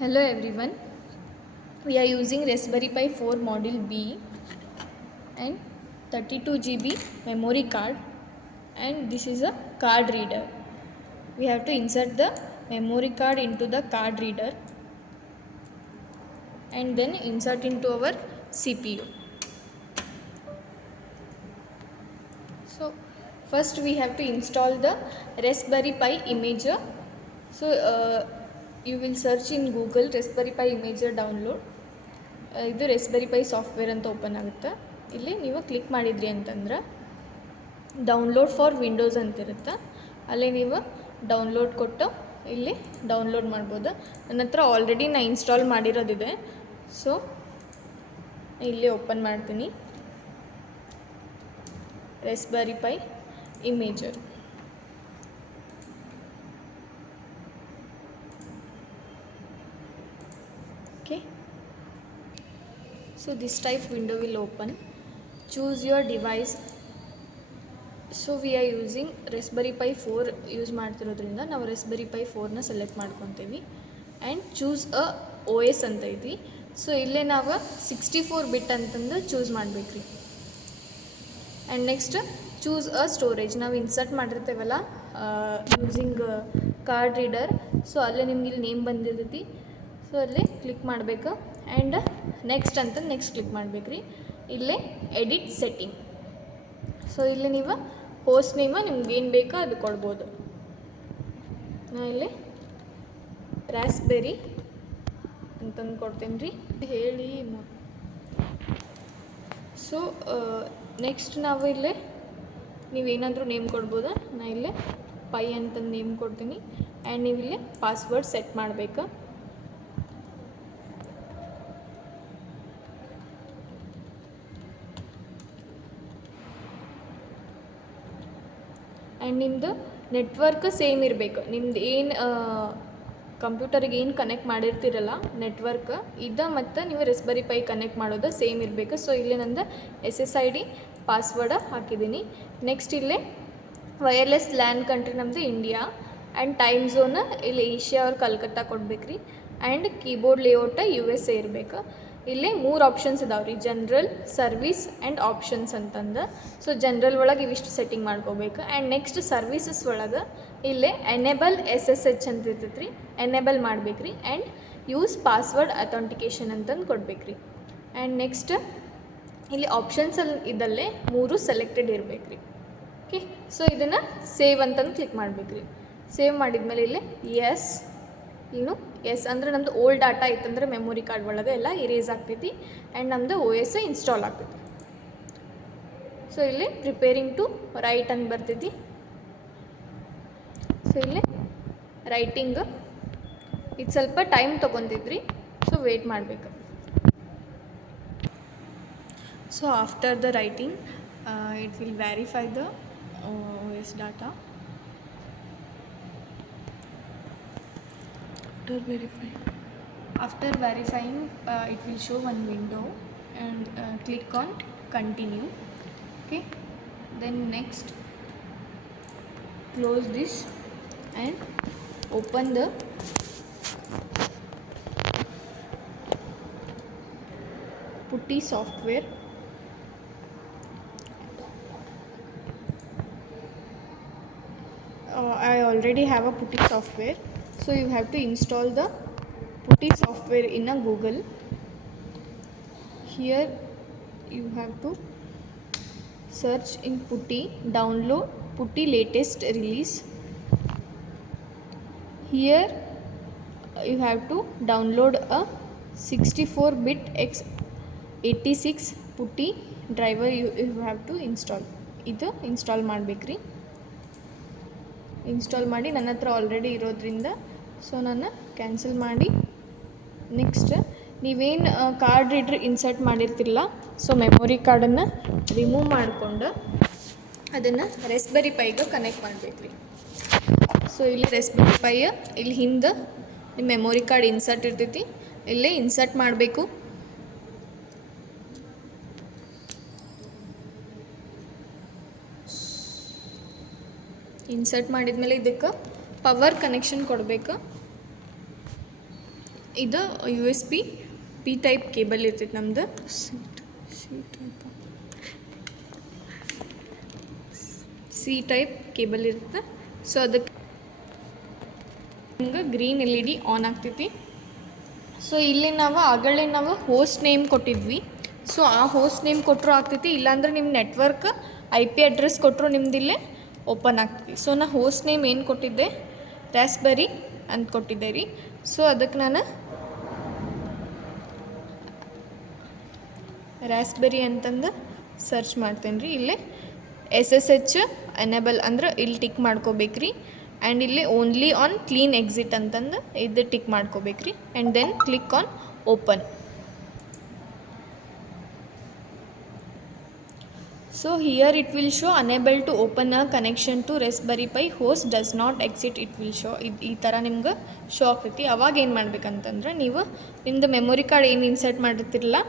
Hello everyone, we are using Raspberry Pi 4 Module B and 32 GB memory card, and this is a card reader. We have to insert the memory card into the card reader and then insert into our CPU. So first we have to install the Raspberry Pi Imager. So you will search in Google Raspberry Pi Imager download. ಇದು ರೆಸ್ಬೆರಿ pi software ಅಂತ open ಆಗುತ್ತೆ. ಇಲ್ಲಿ ನೀವು click ಮಾಡಿದ್ರಿ ಅಂತಂದ್ರೆ download for Windows ಅಂತಿರುತ್ತೆ. ಅಲ್ಲಿ ನೀವು ಡೌನ್ಲೋಡ್ ಕೊಟ್ಟು ಇಲ್ಲಿ ಡೌನ್ಲೋಡ್ ಮಾಡ್ಬೋದು. ನನ್ನ ಹತ್ರ ಆಲ್ರೆಡಿ ನಾನು ಇನ್ಸ್ಟಾಲ್ ಮಾಡಿರೋದಿದೆ. ಸೊ ಇಲ್ಲಿ ಓಪನ್ ಮಾಡ್ತೀನಿ ರೆಸ್ಬೆರಿ pi imager. Okay, so this type window will open. Choose your device. So we are using Raspberry Pi 4 use ಮಾಡ್ತಿರೋದ್ರಿಂದ ನಾವು Raspberry Pi 4ನ ಸೆಲೆಕ್ಟ್ ಮಾಡ್ಕೊತೀವಿ and choose a O S ಅಂತ ಐತಿ. So ಇಲ್ಲೇ ನಾವು 64 ಬಿಟ್ ಅಂತಂದು ಚೂಸ್ ಮಾಡಬೇಕ್ರಿ. And next choose a storage. ನಾವು ಇನ್ಸರ್ಟ್ ಮಾಡಿರ್ತೇವಲ್ಲ ಯೂಸಿಂಗ್ ಕಾರ್ಡ್ ರೀಡರ್, ಸೊ ಅಲ್ಲೇ ನಿಮ್ಗೆ ಇಲ್ಲಿ ನೇಮ್ ಬಂದಿರ್ತೈತಿ. ಸೊ ಅಲ್ಲೇ ಕ್ಲಿಕ್ ಮಾಡಬೇಕು ಆ್ಯಂಡ್ ನೆಕ್ಸ್ಟ್ ಅಂತ ನೆಕ್ಸ್ಟ್ ಕ್ಲಿಕ್ ಮಾಡಬೇಕ್ರಿ. ಇಲ್ಲೇ ಎಡಿಟ್ ಸೆಟ್ಟಿಂಗ್. ಸೊ ಇಲ್ಲಿ ನೀವು ಹೋಸ್ಟ್ ನೇಮ ನಿಮ್ಗೆ ಏನು ಬೇಕೋ ಅದು ಕೊಡ್ಬೋದು. ನಾ ಇಲ್ಲಿ ರಾಸ್ಬೆರಿ ಅಂತಂದು ಕೊಡ್ತೀನಿ ರೀ ಹೇಳಿ. ಸೊ ನೆಕ್ಸ್ಟ್ ನಾವು ಇಲ್ಲೇ ನೀವೇನಾದರೂ ನೇಮ್ ಕೊಡ್ಬೋದು. ನಾ ಇಲ್ಲೇ ಪೈ ಅಂತಂದು ನೇಮ್ ಕೊಡ್ತೀನಿ ಆ್ಯಂಡ್ ನೀವು ಇಲ್ಲಿ ಪಾಸ್ವರ್ಡ್ ಸೆಟ್ ಮಾಡಬೇಕು. ಆ್ಯಂಡ್ ನಿಮ್ಮದು ನೆಟ್ವರ್ಕ್ ಸೇಮ್ ಇರಬೇಕು. ನಿಮ್ದು ಏನು ಕಂಪ್ಯೂಟರಿಗೆ ಏನು ಕನೆಕ್ಟ್ ಮಾಡಿರ್ತೀರಲ್ಲ ನೆಟ್ವರ್ಕ್ ಇದು ಮತ್ತು ನೀವು ರೆಸ್ಬೆರಿ ಪೈ ಕನೆಕ್ಟ್ ಮಾಡೋದು ಸೇಮ್ ಇರಬೇಕು. ಸೊ ಇಲ್ಲಿ ನಂದು SSID ಪಾಸ್ವರ್ಡ ಹಾಕಿದ್ದೀನಿ. ನೆಕ್ಸ್ಟ್ ಇಲ್ಲೇ ವೈರ್ಲೆಸ್ ಲ್ಯಾನ್ ಕಂಟ್ರಿ ನಮ್ಮದು ಇಂಡಿಯಾ ಆ್ಯಂಡ್ ಟೈಮ್ ಝೋನ್ ಇಲ್ಲಿ ಏಷ್ಯಾ ಅವ್ರು ಕಲ್ಕತ್ತಾ ಕೊಡ್ಬೇಕ್ರಿ. ಆ್ಯಂಡ್ ಕೀಬೋರ್ಡ್ ಲೇಔಟ USA ಇರಬೇಕು. ಇಲ್ಲಿ 3 ಆಪ್ಷನ್ಸ್ ಇದಾವೆ ರೀ, ಜನರಲ್, ಸರ್ವೀಸ್ ಆ್ಯಂಡ್ ಆಪ್ಷನ್ಸ್ ಅಂತಂದು. ಸೊ ಜನರಲ್ ಒಳಗೆ ಇವಿಷ್ಟು ಸೆಟ್ಟಿಂಗ್ ಮಾಡ್ಕೋಬೇಕು. ಆ್ಯಂಡ್ ನೆಕ್ಸ್ಟ್ ಸರ್ವೀಸಸ್ ಒಳಗೆ ಇಲ್ಲೇ ಎನೇಬಲ್ SSH ಅಂತ ಇರ್ತೈತೆ ರೀ, ಎನೇಬಲ್ ಮಾಡಬೇಕ್ರಿ. ಆ್ಯಂಡ್ ಯೂಸ್ ಪಾಸ್ವರ್ಡ್ ಅಥೆಂಟಿಕೇಷನ್ ಅಂತಂದು ಕೊಡ್ಬೇಕ್ರಿ. ಆ್ಯಂಡ್ ನೆಕ್ಸ್ಟ್ ಇಲ್ಲಿ ಆಪ್ಷನ್ಸಲ್ಲಿ ಇದಲ್ಲೇ 3 ಸೆಲೆಕ್ಟೆಡ್ ಇರಬೇಕ್ರಿ. ಓಕೆ, ಸೊ ಇದನ್ನು ಸೇವ್ ಅಂತಂದು ಕ್ಲಿಕ್ ಮಾಡಬೇಕ್ರಿ. ಸೇವ್ ಮಾಡಿದ್ಮೇಲೆ ಇಲ್ಲಿ ಎಸ್ ಅಂದರೆ ನಮ್ಮದು ಓಲ್ಡ್ ಡಾಟಾ ಇತ್ತಂದ್ರೆ ಮೆಮೊರಿ ಕಾರ್ಡ್ ಒಳಗೆ ಎಲ್ಲ ಇರೇಸ್ ಆಗ್ತೈತಿ ಆ್ಯಂಡ್ ನಮ್ಮದು OS ಇನ್ಸ್ಟಾಲ್ ಆಗ್ತೈತಿ. ಸೊ ಇಲ್ಲಿ ಪ್ರಿಪೇರಿಂಗ್ ಟು ರೈಟ್ ಅಂತ ಬರ್ತೈತಿ. ಸೊ ಇಲ್ಲಿ ರೈಟಿಂಗ್ ಇದು ಸ್ವಲ್ಪ ಟೈಮ್ ತೊಗೊತಿದ್ರಿ, ಸೊ ವೇಟ್ ಮಾಡಬೇಕು. So after the writing it will verify the OS data. After verifying it will show one window and click on continue. Okay, then next close this and open the Putty software. I already have a Putty software, so you have to install the Putty software in a Google. Here you have to search in Putty, download Putty latest release. Here you have to download a 64-bit x86 Putty driver. You have to install. ಇದು install ಮಾಡಬೇಕ್ರಿ. Install ಮಾಡಿ ನನ್ನ ಹತ್ರ already ಇರೋದ್ರಿಂದ so ನಾನು cancel ಮಾಡಿ next ನೀವೇನು card ರೀಡ್ರ್ insert ಮಾಡಿರ್ತಿರಲ್ಲ, so memory ಕಾರ್ಡನ್ನು ರಿಮೂವ್ ಮಾಡಿಕೊಂಡು ಅದನ್ನು ರೆಸ್ಬೆರಿ ಪೈಗೆ ಕನೆಕ್ಟ್ ಮಾಡಬೇಕ್ರಿ. ಸೊ ಇಲ್ಲಿ ರೆಸ್ಬೆರಿ ಪೈ ಇಲ್ಲಿ ಹಿಂದೆ ನಿಮ್ಮ ಮೆಮೊರಿ ಕಾರ್ಡ್ ಇನ್ಸರ್ಟ್ ಇರ್ತೈತಿ, ಇಲ್ಲೇ ಇನ್ಸರ್ಟ್ ಮಾಡಬೇಕು. ಇನ್ಸರ್ಟ್ ಮಾಡಿದ್ಮೇಲೆ ಇದಕ್ಕೆ ಪವರ್ ಕನೆಕ್ಷನ್ ಕೊಡಬೇಕು. ಇದು USB P ಟೈಪ್ ಕೇಬಲ್ ಇರ್ತೈತೆ ನಮ್ದು. ಸಿ ಟೈಪ್ ಕೇಬಲ್ ಇರುತ್ತೆ. ಸೊ ಅದಕ್ಕೆ ನಿಮ್ಗೆ ಗ್ರೀನ್ LED ಆನ್ ಆಗ್ತೈತಿ. ಸೊ ಇಲ್ಲಿ ನಾವು ಹೋಸ್ಟ್ ನೇಮ್ ಕೊಟ್ಟಿದ್ವಿ. ಸೊ ಆ ಹೋಸ್ಟ್ ನೇಮ್ ಕೊಟ್ಟರು ಆಗ್ತೈತಿ, ಇಲ್ಲಾಂದ್ರೆ ನಿಮ್ಮ ನೆಟ್ವರ್ಕ್ IP ಅಡ್ರೆಸ್ ಕೊಟ್ಟರು ನಿಮ್ದಿಲ್ಲೇ ಓಪನ್ ಆಗ್ತೈತಿ. ಸೊ ನಾ ಹೋಸ್ಟ್ ನೇಮ್ ಏನು ಕೊಟ್ಟಿದ್ದೆ, ರಾಸ್ಬೆರಿ ಅಂತ ಕೊಟ್ಟಿದ್ದೆ ರೀ. ಸೊ ಅದಕ್ಕೆ ನಾನು ರಾಸ್ಬೆರಿ ಅಂತಂದು ಸರ್ಚ್ ಮಾಡ್ತೇನೆ ರೀ. ಇಲ್ಲೇ SSH ಎನೇಬಲ್ ಅಂದ್ರೆ ಇಲ್ಲಿ ಟಿಕ್ ಮಾಡ್ಕೋಬೇಕ್ರಿ. ಆ್ಯಂಡ್ ಇಲ್ಲಿ ಓನ್ಲಿ ಆನ್ ಕ್ಲೀನ್ ಎಕ್ಸಿಟ್ ಅಂತಂದು ಇದು ಟಿಕ್ ಮಾಡ್ಕೋಬೇಕ್ರಿ. And then click on open. So here it will show unable to open a connection to Raspberry Pi host does not exit it will show. ಈ ಥರ ನಿಮ್ಗೆ show ಆಗ್ತೈತಿ. ಅವಾಗ ಏನು ಮಾಡ್ಬೇಕಂತಂದ್ರೆ ನೀವು ನಿಮ್ಮದು ಮೆಮೊರಿ ಕಾರ್ಡ್ ಏನು ಇನ್ಸರ್ಟ್ ಮಾಡಿರ್ತಿರಲ್ಲ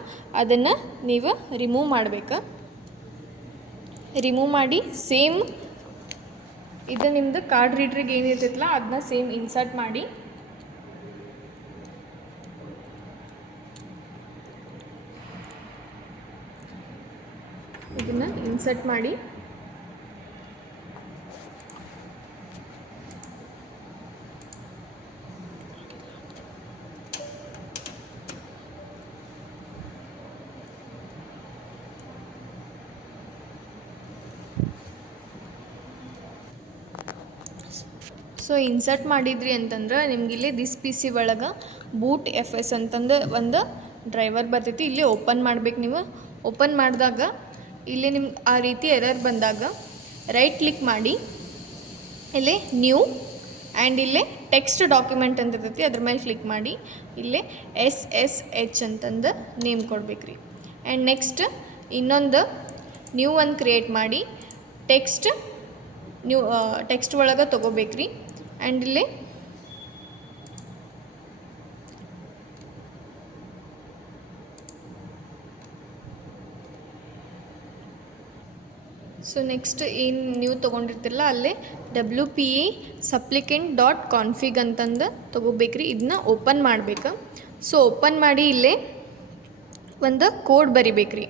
ಅದನ್ನು ನೀವು ರಿಮೂವ್ ಮಾಡ್ಬೇಕು. ರಿಮೂವ್ ಮಾಡಿ ಸೇಮ್ ಇದು ನಿಮ್ಮದು ಕಾರ್ಡ್ ರೀಡ್ರಿಗೆ ಏನಿರ್ತೈತಲ್ಲ ಅದನ್ನ ಸೇಮ್ ಇನ್ಸರ್ಟ್ ಮಾಡಿ ಇದನ್ನು ಇನ್ಸರ್ಟ್ ಮಾಡಿ ಸೊ ಇನ್ಸರ್ಟ್ ಮಾಡಿದ್ರಿ ಅಂತಂದ್ರೆ ನಿಮ್ಗೆ ಇಲ್ಲಿ ದಿಸ್ PC ಒಳಗೆ ಬೂಟ್ FS ಅಂತಂದು ಒಂದು ಡ್ರೈವರ್ ಬರ್ತೈತಿ. ಇಲ್ಲಿ ಓಪನ್ ಮಾಡ್ಬೇಕು. ನೀವು ಓಪನ್ ಮಾಡಿದಾಗ ಇಲ್ಲಿ ನಿಮ್ಗೆ ಆ ರೀತಿ ಎರರ್ ಬಂದಾಗ ರೈಟ್ ಕ್ಲಿಕ್ ಮಾಡಿ ಇಲ್ಲೇ ನ್ಯೂ ಆ್ಯಂಡ್ ಇಲ್ಲೇ ಟೆಕ್ಸ್ಟ್ ಡಾಕ್ಯುಮೆಂಟ್ ಅಂತ ಇರ್ತೈತಿ ಅದ್ರ ಮೇಲೆ ಕ್ಲಿಕ್ ಮಾಡಿ ಇಲ್ಲೇ SSH ಅಂತಂದು ನೇಮ್ ಕೊಡ್ಬೇಕ್ರಿ. ಆ್ಯಂಡ್ ನೆಕ್ಸ್ಟ್ ಇನ್ನೊಂದು ನ್ಯೂ ಒಂದು ಕ್ರಿಯೇಟ್ ಮಾಡಿ ಟೆಕ್ಸ್ಟ್ ಒಳಗೆ ತೊಗೋಬೇಕ್ರಿ. ಆ್ಯಂಡ್ ಇಲ್ಲಿ ಸೊ ನೆಕ್ಸ್ಟ್ ಏನು ನೀವು ತೊಗೊಂಡಿರ್ತಿರಲ್ಲ ಅಲ್ಲೇ WPA supplicant.config ಅಂತಂದು ತೊಗೋಬೇಕ್ರಿ. ಇದನ್ನ ಓಪನ್ ಮಾಡ್ಬೇಕು. ಸೊ ಓಪನ್ ಮಾಡಿ ಇಲ್ಲೇ ಒಂದು ಕೋಡ್ ಬರಿಬೇಕ್ರಿ.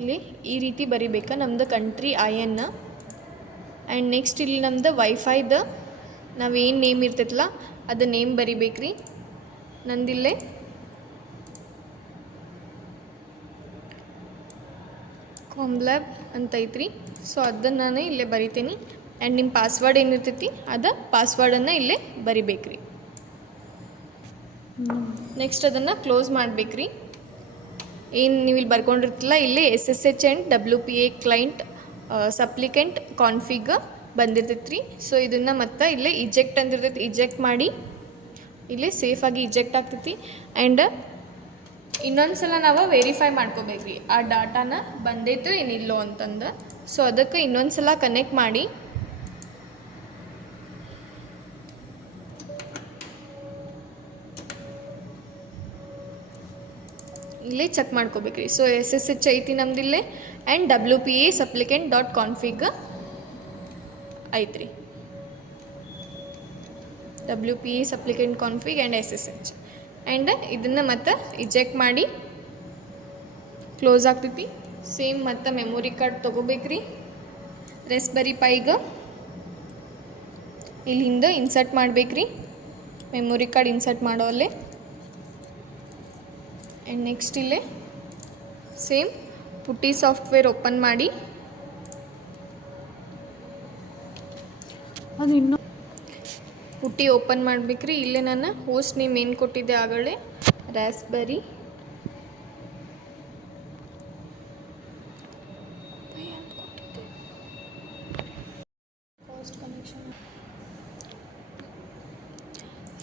ಇಲ್ಲಿ ಈ ರೀತಿ ಬರಿಬೇಕು ನಮ್ಮದು ಕಂಟ್ರಿ IN. ಆ್ಯಂಡ್ ನೆಕ್ಸ್ಟ್ ಇಲ್ಲಿ ನಮ್ದು ವೈಫೈದು ನಾವೇನು ನೇಮ್ ಇರ್ತೈತಲ್ಲ ಅದು ನೇಮ್ ಬರಿಬೇಕ್ರಿ. ನಂದಿಲ್ಲೇ ಕಾಮ್ಲ್ಯಾಬ್ ಅಂತ ಐತ್ರಿ. ಸೊ ಅದನ್ನು ನಾನು ಇಲ್ಲೇ ಬರಿತೀನಿ. ಆ್ಯಂಡ್ ನಿಮ್ಮ ಪಾಸ್ವರ್ಡ್ ಏನಿರ್ತೈತಿ ಅದು ಪಾಸ್ವರ್ಡನ್ನು ಇಲ್ಲೇ ಬರಿಬೇಕ್ರಿ. ನೆಕ್ಸ್ಟ್ ಅದನ್ನು ಕ್ಲೋಸ್ ಮಾಡಬೇಕ್ರಿ. ಏನು ನೀವು ಇಲ್ಲಿ ಬರ್ಕೊಂಡಿರ್ತಿಲ್ಲ ಇಲ್ಲಿ SSH and WPA client supplicant config ಬಂದಿರ್ತೈತೆ ರೀ. ಸೊ ಇದನ್ನು ಮತ್ತೆ ಇಲ್ಲೇ ಇಜೆಕ್ಟ್ ಅಂದಿರ್ತೈತಿ, ಇಜೆಕ್ಟ್ ಮಾಡಿ ಇಲ್ಲಿ ಸೇಫಾಗಿ ಇಜೆಕ್ಟ್ ಆಗ್ತೈತಿ. ಆ್ಯಂಡ್ ಇನ್ನೊಂದು ಸಲ ನಾವು ವೆರಿಫೈ ಮಾಡ್ಕೋಬೇಕ್ರಿ ಆ ಡಾಟಾನ ಬಂದೈತೋ ಏನಿಲ್ಲೋ ಅಂತಂದು. ಸೊ ಅದಕ್ಕೆ ಇನ್ನೊಂದು ಸಲ ಕನೆಕ್ಟ್ ಮಾಡಿ ಇಲ್ಲೇ ಚೆಕ್ ಮಾಡ್ಕೋಬೇಕ್ರಿ. ಸೊ SSH ಐತಿ ನಮ್ದಿಲ್ಲೇ ಆ್ಯಂಡ್ WPA supplicant.config ಐತ್ರಿ. WPA supplicant config and SSH. And ಇದನ್ನು ಮತ್ತೆ ಇಜೆಕ್ಟ್ ಮಾಡಿ ಕ್ಲೋಸ್ ಆಗ್ತೈತಿ. ಸೇಮ್ ಮತ್ತು ಮೆಮೊರಿ ಕಾರ್ಡ್ ತೊಗೋಬೇಕ್ರಿ. ರಾಸ್ಬೆರಿ ಪೈಗೆ ಇಲ್ಲಿ ಹಿಂದೆ ಇನ್ಸರ್ಟ್ ಮಾಡಬೇಕ್ರಿ, ಮೆಮೊರಿ ಕಾರ್ಡ್ ಇನ್ಸರ್ಟ್ ಮಾಡೋಲ್ಲೇ. ಆ್ಯಂಡ್ ನೆಕ್ಸ್ಟ್ ಇಲ್ಲೇ ಸೇಮ್ ಪುಟ್ಟಿ ಸಾಫ್ಟ್ವೇರ್ ಓಪನ್ ಮಾಡಿ ಅದು ಇನ್ನೂ ಪುಟ್ಟಿ ಓಪನ್ ಮಾಡಬೇಕ್ರಿ. ಇಲ್ಲೇ ನಾನು ಹೋಸ್ಟ್ ನೇಮ್ ಏನು ಕೊಟ್ಟಿದ್ದೆ ಆಗಲೇ raspberry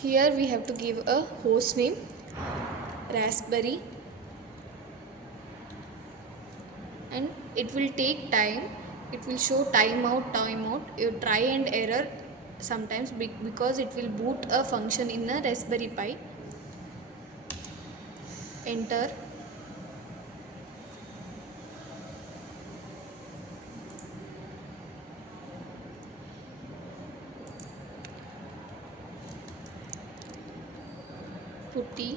here we have to give a host name raspberry and it will take time. It will show timeout. You try and error sometimes because it will boot a function in a Raspberry Pi. Enter. ಪುಟ್ಟಿ,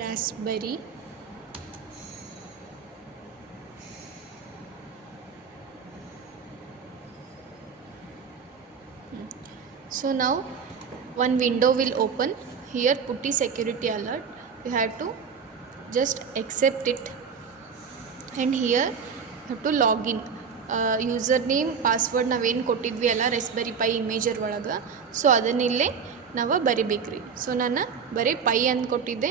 raspberry, so now one window will open. Here putty security alert, you have to just accept it, and here you have to log in. User name password ನಾವೇನು ಕೊಟ್ಟಿದ್ವಿ ಅಲ್ಲ ರೆಸ್ಬೆರಿ pi imager ಒಳಗೆ, so ಅದನ್ನಿಲ್ಲೇ ನಾವು ಬರಿಬೇಕ್ರಿ. So ನಾನು ಬರೀ pi ಅಂತ ಕೊಟ್ಟಿದ್ದೆ,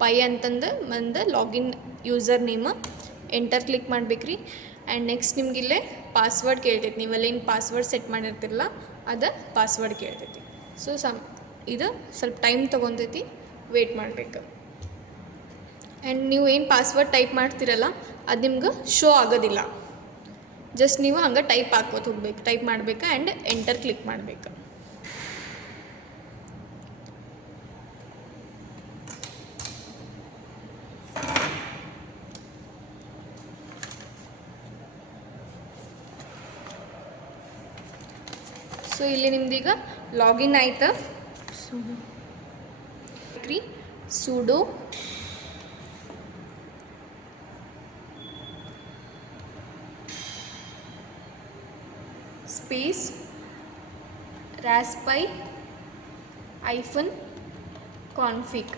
pi ಅಂತಂದು ಬಂದು login user name enter click ಮಾಡ್ಬೇಕ್ರಿ. ಆ್ಯಂಡ್ ನೆಕ್ಸ್ಟ್ ನಿಮಗಿಲ್ಲೇ ಪಾಸ್ವರ್ಡ್ ಕೇಳ್ತೈತಿ, ನೀವಲ್ಲೇನು ಪಾಸ್ವರ್ಡ್ ಸೆಟ್ ಮಾಡಿರ್ತಿರಲ್ಲ ಅದು ಪಾಸ್ವರ್ಡ್ ಕೇಳ್ತೈತಿ. ಸೊ ಇದು ಸ್ವಲ್ಪ ಟೈಮ್ ತೊಗೊತೈತಿ, ವೇಟ್ ಮಾಡಬೇಕು. ಆ್ಯಂಡ್ ನೀವು ಏನು ಪಾಸ್ವರ್ಡ್ ಟೈಪ್ ಮಾಡ್ತಿರಲ್ಲ ಅದು ನಿಮ್ಗೆ ಶೋ ಆಗೋದಿಲ್ಲ, ಜಸ್ಟ್ ನೀವು ಹಂಗೆ ಟೈಪ್ ಹಾಕೋತ ಹೋಗ್ಬೇಕು, ಟೈಪ್ ಮಾಡಬೇಕು ಆ್ಯಂಡ್ ಎಂಟರ್ ಕ್ಲಿಕ್ ಮಾಡಬೇಕು. ಸೊ ಇಲ್ಲಿ ನಿಮ್ದೀಗ ಲಾಗಿನ್ ಆಯ್ತು. ಸುಡೋ ಸ್ಪೇಸ್ ರಾಸ್ಪೈ -config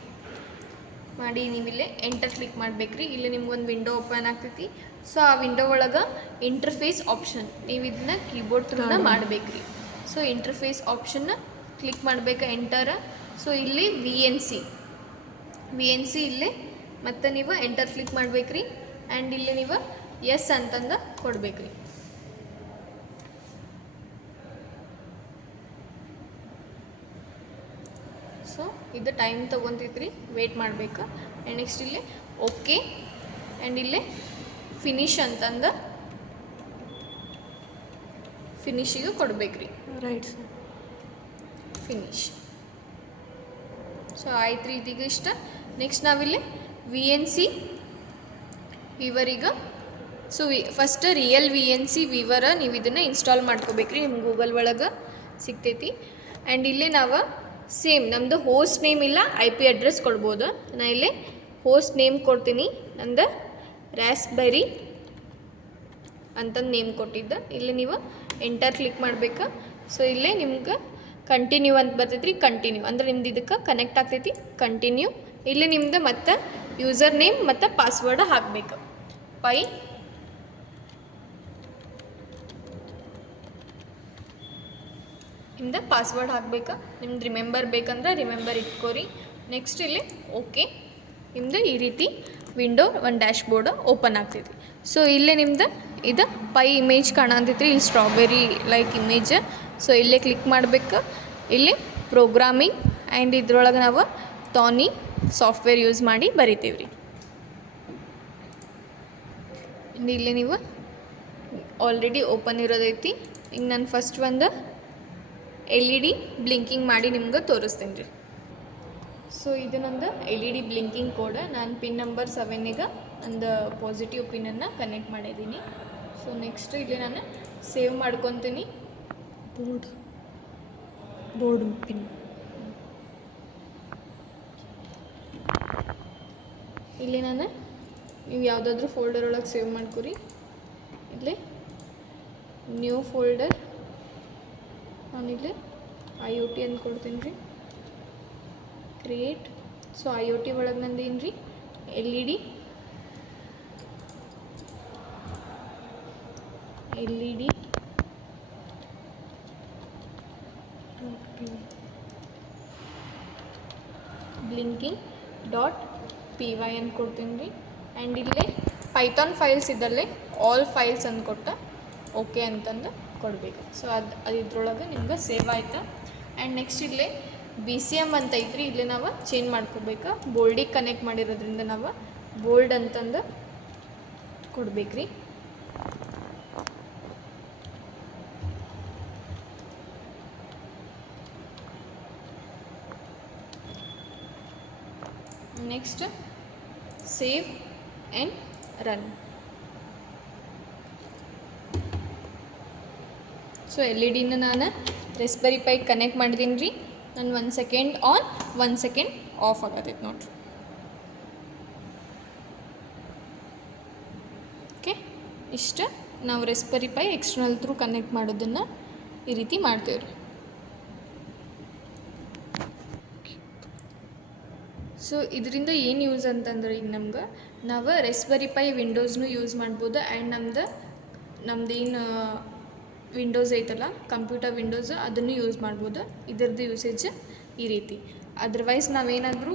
ಮಾಡಿ ನೀವಿಲ್ಲೇ ಎಂಟರ್ ಕ್ಲಿಕ್ ಮಾಡ್ಬೇಕ್ರಿ. ಇಲ್ಲಿ ನಿಮ್ಗೊಂದು ವಿಂಡೋ ಓಪನ್ ಆಗ್ತೈತಿ. ಸೊ ಆ ವಿಂಡೋ ಒಳಗೆ ಇಂಟರ್ಫೇಸ್ ಆಪ್ಷನ್, ನೀವು ಇದನ್ನ ಕೀಬೋರ್ಡ್ ಥ್ರೂನ ಮಾಡಬೇಕ್ರಿ. ಸೊ ಇಂಟರ್ಫೇಸ್ ಆಪ್ಷನ್ನ ಕ್ಲಿಕ್ ಮಾಡಬೇಕು, ಎಂಟರ್. ಸೊ ಇಲ್ಲಿ ವಿ ಎನ್ ಸಿ ಇಲ್ಲೇ ಮತ್ತು ನೀವು ಎಂಟರ್ ಕ್ಲಿಕ್ ಮಾಡ್ಬೇಕ್ರಿ. ಆ್ಯಂಡ್ ಇಲ್ಲಿ ನೀವು ಎಸ್ ಅಂತಂದು ಕೊಡ್ಬೇಕ್ರಿ. ಸೊ ಇದು ಟೈಮ್ ತೊಗೊತೈತ್ರಿ, ವೇಟ್ ಮಾಡಬೇಕು. ಆ್ಯಂಡ್ ನೆಕ್ಸ್ಟ್ ಇಲ್ಲಿ ಓಕೆ ಆ್ಯಂಡ್ ಇಲ್ಲೇ ಫಿನಿಶ್ ಅಂತಂದು ಫಿನಿಶಿಗೆ ಕೊಡ್ಬೇಕ್ರಿ. Right sir, finish. ಸೊ ಆಯ್ತು ರೀ, ಇದೀಗ ಇಷ್ಟ. ನೆಕ್ಸ್ಟ್ ನಾವಿಲ್ಲಿ VNC ವೀವರಿಗೆ, ಸೊ ಫಸ್ಟ್ ರಿಯಲ್ VNC ವೀವರ ನೀವು ಇದನ್ನು ಇನ್ಸ್ಟಾಲ್ ಮಾಡ್ಕೋಬೇಕ್ರಿ, ನಿಮ್ಮ ಗೂಗಲ್ ಒಳಗೆ ಸಿಗ್ತೈತಿ. ಆ್ಯಂಡ್ ಇಲ್ಲಿ ನಾವು ಸೇಮ್ ನಮ್ಮದು ಹೋಸ್ಟ್ ನೇಮ್ ಇಲ್ಲ IP ಅಡ್ರೆಸ್ ಕೊಡ್ಬೋದು. ನಾನು ಇಲ್ಲಿ ಹೋಸ್ಟ್ ನೇಮ್ ಕೊಡ್ತೀನಿ, ನಂದು ರಾಸ್ಬೆರಿ ಅಂತಂದು ನೇಮ್ ಕೊಟ್ಟಿದ್ದೆ. ಇಲ್ಲಿ ನೀವು ಎಂಟರ್ ಕ್ಲಿಕ್ ಮಾಡಬೇಕು. ಸೊ ಇಲ್ಲೇ ನಿಮ್ಗೆ ಕಂಟಿನ್ಯೂ ಅಂತ ಬರ್ತೈತಿ ರೀ, ಕಂಟಿನ್ಯೂ ಅಂದರೆ ನಿಮ್ದು ಇದಕ್ಕೆ ಕನೆಕ್ಟ್ ಆಗ್ತೈತಿ, ಕಂಟಿನ್ಯೂ. ಇಲ್ಲಿ ನಿಮ್ದು ಮತ್ತು ಯೂಸರ್ ನೇಮ್ ಮತ್ತು ಪಾಸ್ವರ್ಡ್ ಹಾಕಬೇಕು. ಪೈ ನಿಮ್ದು ಪಾಸ್ವರ್ಡ್ ಹಾಕಬೇಕು. ನಿಮ್ದು ರಿಮೆಂಬರ್ ಬೇಕಂದ್ರೆ ರಿಮೆಂಬರ್ ಇಟ್ಕೋರಿ. ನೆಕ್ಸ್ಟ್ ಇಲ್ಲಿ ಓಕೆ. ನಿಮ್ಮದು ಈ ರೀತಿ ವಿಂಡೋ ಒಂದು ಡ್ಯಾಶ್ಬೋರ್ಡ್ ಓಪನ್ ಆಗ್ತೈತಿ. ಸೊ ಇಲ್ಲೇ ನಿಮ್ದು ಇದು ಪೈ ಇಮೇಜ್ ಕಾಣತೈತಿ, ಇಲ್ಲಿ ಸ್ಟ್ರಾಬೆರಿ ಲೈಕ್ ಇಮೇಜ್. ಸೊ ಇಲ್ಲೇ ಕ್ಲಿಕ್ ಮಾಡಬೇಕು. ಇಲ್ಲಿ ಪ್ರೋಗ್ರಾಮಿಂಗ್ ಆ್ಯಂಡ್ ಇದ್ರೊಳಗೆ ನಾವು ತಾನಿ ಸಾಫ್ಟ್ವೇರ್ ಯೂಸ್ ಮಾಡಿ ಬರಿತೀವಿ ರೀ. ಇಲ್ಲಿ ನೀವು ಆಲ್ರೆಡಿ ಓಪನ್ ಇರೋದೈತಿ. ಈಗ ನಾನು ಫಸ್ಟ್ ಒಂದು LED ಬ್ಲಿಂಕಿಂಗ್ ಮಾಡಿ ನಿಮ್ಗೆ ತೋರಿಸ್ತೀನಿ ರೀ. ಸೊ ಇದು ನಂದು LED ಬ್ಲಿಂಕಿಂಗ್ ಕೋಡ್. ನಾನು ಪಿನ್ ನಂಬರ್ 7ಗೆ ಒಂದು ಪಾಸಿಟಿವ್ ಪಿನ್ನನ್ನು ಕನೆಕ್ಟ್ ಮಾಡಿದ್ದೀನಿ. ಸೊ ನೆಕ್ಸ್ಟ್ ಇಲ್ಲಿ ನಾನು ಸೇವ್ ಮಾಡ್ಕೊತೀನಿ. ಬೋರ್ಡ್ ಪಿನ್ ಇಲ್ಲಿ ನಾನು ನೀವು ಯಾವುದಾದ್ರೂ ಫೋಲ್ಡರ್ ಒಳಗೆ ಸೇವ್ ಮಾಡ್ಕೊರಿ. ಇಲ್ಲಿ ನ್ಯೂ ಫೋಲ್ಡರ್ ನಾನಿಲ್ಲಿ IoT ಅಂತ ಕೊಡ್ತೀನಿ ರೀ, ಕ್ರಿಯೇಟ್. ಸೊ IoT ಒಳಗೆ ನಂದು ಏನು ರೀ LED blinking.py ಅಂತ ಕೊಡ್ತೀನಿ ರೀ. ಆ್ಯಂಡ್ ಇಲ್ಲೇ ಪೈಥಾನ್ ಫೈಲ್ಸ್ ಇದಲ್ಲೇ ಆಲ್ ಫೈಲ್ಸ್ ಅಂದು ಕೊಟ್ಟು ಓಕೆ ಅಂತಂದು ಕೊಡಬೇಕು. ಸೊ ಅದು ಇದ್ರೊಳಗೆ ನಿಮ್ಗೆ ಸೇವ್ ಆಯ್ತು. ಆ್ಯಂಡ್ ನೆಕ್ಸ್ಟ್ ಇಲ್ಲೇ BCM ಅಂತ ಐತ್ರಿ, ಇಲ್ಲಿ ನಾವು ಚೇಂಜ್ ಮಾಡ್ಕೋಬೇಕು. ಬೋಲ್ಡಿಗೆ ಕನೆಕ್ಟ್ ಮಾಡಿರೋದ್ರಿಂದ ನಾವು ಬೋಲ್ಡ್ ಅಂತಂದು ಕೊಡ್ಬೇಕ್ರಿ. Next save and run. So LED ನಾನು ರೆಸ್ಬೆರಿ ಪೈ ಕನೆಕ್ಟ್ ಮಾಡಿದ್ದೀನಿ ರೀ. ನಾನು 1 ಸೆಕೆಂಡ್ ಆನ್ 1 ಸೆಕೆಂಡ್ ಆಫ್ ಆಗತೈತೆ ನೋಡಿರಿ. ಓಕೆ, ಇಷ್ಟು ನಾವು ರೆಸ್ಬೆರಿ ಪೈ ಎಕ್ಸ್ಟರ್ನಲ್ ಥ್ರೂ ಕನೆಕ್ಟ್ ಮಾಡೋದನ್ನು ಈ ರೀತಿ ಮಾಡ್ತೇವೆ ರೀ. ಸೊ ಇದರಿಂದ ಏನು ಯೂಸ್ ಅಂತಂದ್ರೆ ಈಗ ನಮ್ಗೆ ನಾವು ರೆಸ್ಬೆರಿ ಪೈ ವಿಂಡೋಸ್ನು ಯೂಸ್ ಮಾಡ್ಬೋದು ಆ್ಯಂಡ್ ನಮ್ದೇನು ವಿಂಡೋಸ್ ಐತಲ್ಲ ಕಂಪ್ಯೂಟರ್ ವಿಂಡೋಸ್ ಅದನ್ನು ಯೂಸ್ ಮಾಡ್ಬೋದು. ಇದರದ್ದು ಯೂಸೇಜ್ ಈ ರೀತಿ. ಅದರ್ವೈಸ್ ನಾವೇನಾದರೂ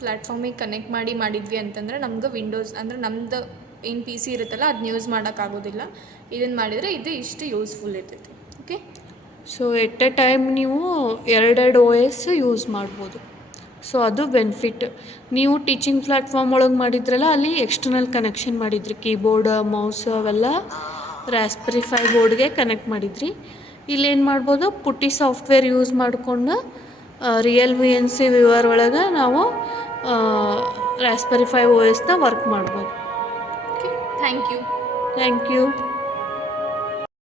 ಪ್ಲ್ಯಾಟ್ಫಾರ್ಮಿಗೆ ಕನೆಕ್ಟ್ ಮಾಡಿದ್ವಿ ಅಂತಂದ್ರೆ ನಮ್ಗೆ ವಿಂಡೋಸ್ ಅಂದ್ರೆ ನಮ್ದು ಏನು PC ಇರುತ್ತಲ್ಲ ಅದನ್ನ ಯೂಸ್ ಮಾಡೋಕ್ಕಾಗೋದಿಲ್ಲ. ಇದನ್ನು ಮಾಡಿದರೆ ಇದು ಇಷ್ಟು ಯೂಸ್ಫುಲ್ ಇರ್ತೈತಿ. Okay, so at a time ನೀವು 2 OS ಯೂಸ್ ಮಾಡ್ಬೋದು. ಸೊ ಅದು ಬೆನಿಫಿಟ್. ನೀವು ಟೀಚಿಂಗ್ ಪ್ಲ್ಯಾಟ್ಫಾರ್ಮ್ ಒಳಗೆ ಮಾಡಿದ್ರಲ್ಲ, ಅಲ್ಲಿ ಎಕ್ಸ್ಟರ್ನಲ್ ಕನೆಕ್ಷನ್ ಮಾಡಿದ್ರಿ, ಕೀಬೋರ್ಡ್ ಮೌಸ್ ಅವೆಲ್ಲ ರಾಸ್ಬೆರಿ ಪೈ ಬೋರ್ಡ್ಗೆ ಕನೆಕ್ಟ್ ಮಾಡಿದ್ರಿ. ಇಲ್ಲೇನು ಮಾಡ್ಬೋದು, ಪುಟ್ಟಿ ಸಾಫ್ಟ್ವೇರ್ ಯೂಸ್ ಮಾಡಿಕೊಂಡು ರಿಯಲ್ VNC ವ್ಯೂವರ್ ಒಳಗೆ ನಾವು ರಾಸ್ಬೆರಿ ಪೈ OSನ ವರ್ಕ್ ಮಾಡ್ಬೋದು. Okay, thank you. Thank you.